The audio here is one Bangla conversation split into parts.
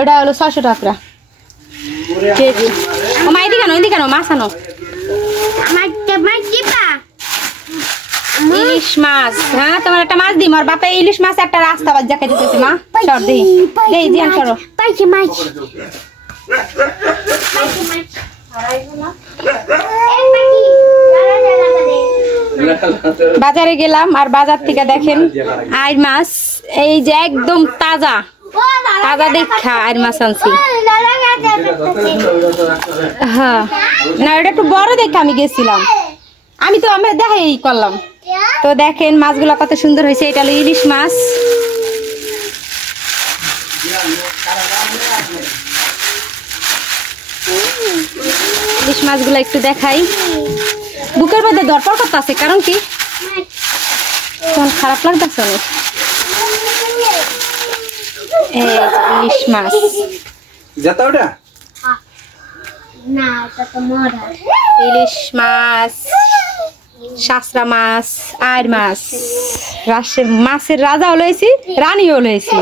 ওটা হলো 600 টাকা কেজি। ও মা এদিকে কেন মাছ আনো। ইলিশ মাছ। হ্যাঁ তোমার একটা মাছ দিই। মোর বাপে ইলিশ মাছ একটা রাস্তা বাজ জাকে দিতেছে মা। সর দেই জিয়ান সরো। বাজারে গেলাম আর বাজার থেকে দেখেন আইর মাছ এই যে একদম তাজা তাজা দেখা আইর মাছ আনছি। হ্যাঁ না এটা একটু বড় দেখে আমি গেছিলাম। আমি তো আমরা দেখাই করলাম। তো দেখেন মাছগুলো কত সুন্দর হয়েছে। এটা হলো ইলিশ মাছ। ইলিশ মাছগুলো একটু দেখাই। বুকের মধ্যে দরকার করতে আছে কারণ কি তখন খারাপ লাগতেছে অনেক। ইলিশ মাছ ইলিশ মাছ শাসরা মাছ আর মাছ মাছের রাজা হয়েছি রানী হয়েছি।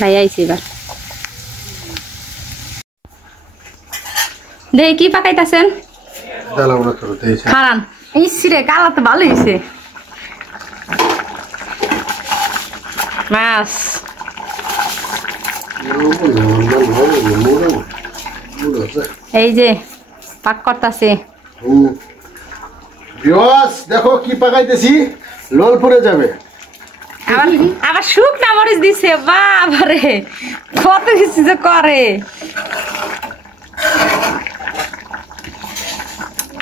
ভাই আইছি এবার দেখি কি পাকাইতেছেন। খারান ইসরে কালা তো ভালো হয়েছে মাছ। এই যে পাক করতেছে। দেখো কি পাকাইতেছি লোল পরে যাবে। আবার শুকনা মরিচ দিছে বাবারে কত কিছু যে করে।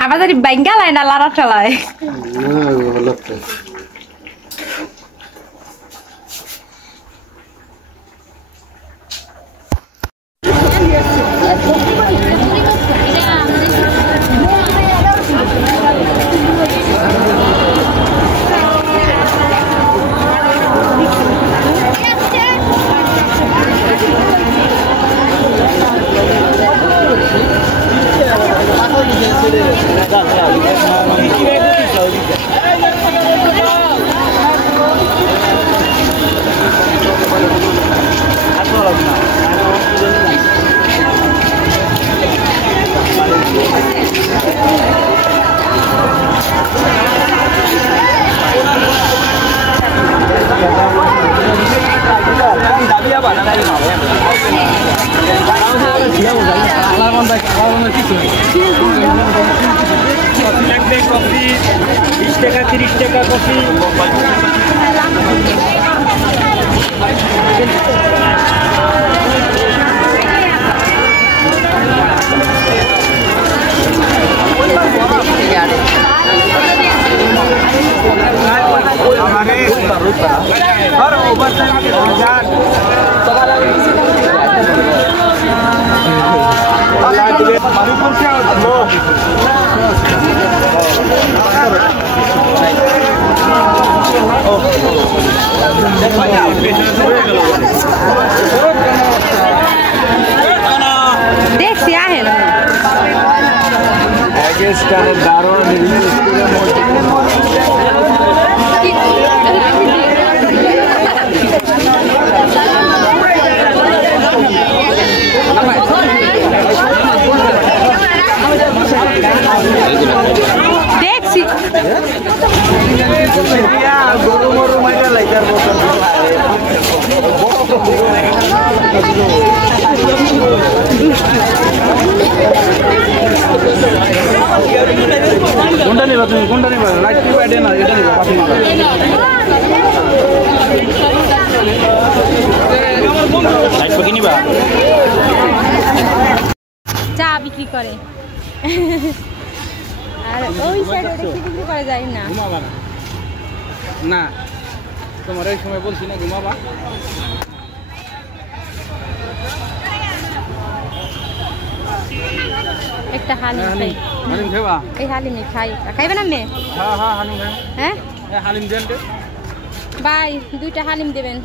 আবার যদি বেঙ্গালায় না লাড়া চালায়। দেখছি আহে না দেখছি গরু মরু মাইরা লাইকার মতো নিবা তুমি কোনটা নিবা লাইট নিবা এটা না এটা নিবা বাকি নিবা লাইট বাকি নিবা চা বিক্রি করে আর ওই সাইডে কি বিক্রি করে যায় না ঘুমাবা না না তোমার এই সময় বলছি না ঘুমাবা একটা হালিম খাই হালিম খাবা এই হালিমে খাই খাইবে না মেয়ে হ্যাঁ হ্যাঁ হালিম খাই হ্যাঁ হালিম দেন ভাই 2টা হালিম দেবেন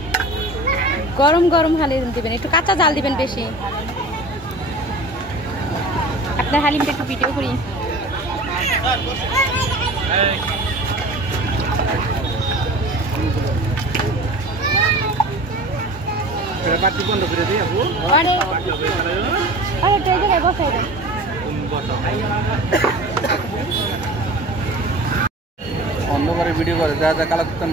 গরম গরম হালিম দিবেন একটু কাঁচা জাল দিবেন বেশি আপনার হালিমটা একটু ভিডিও করি বাকি বন্ধ করে দিই আপু আরে আরে তো এই জায়গায় বসাই দেন অন্ধকারে ভিডিও করে যা যা কালা করতাম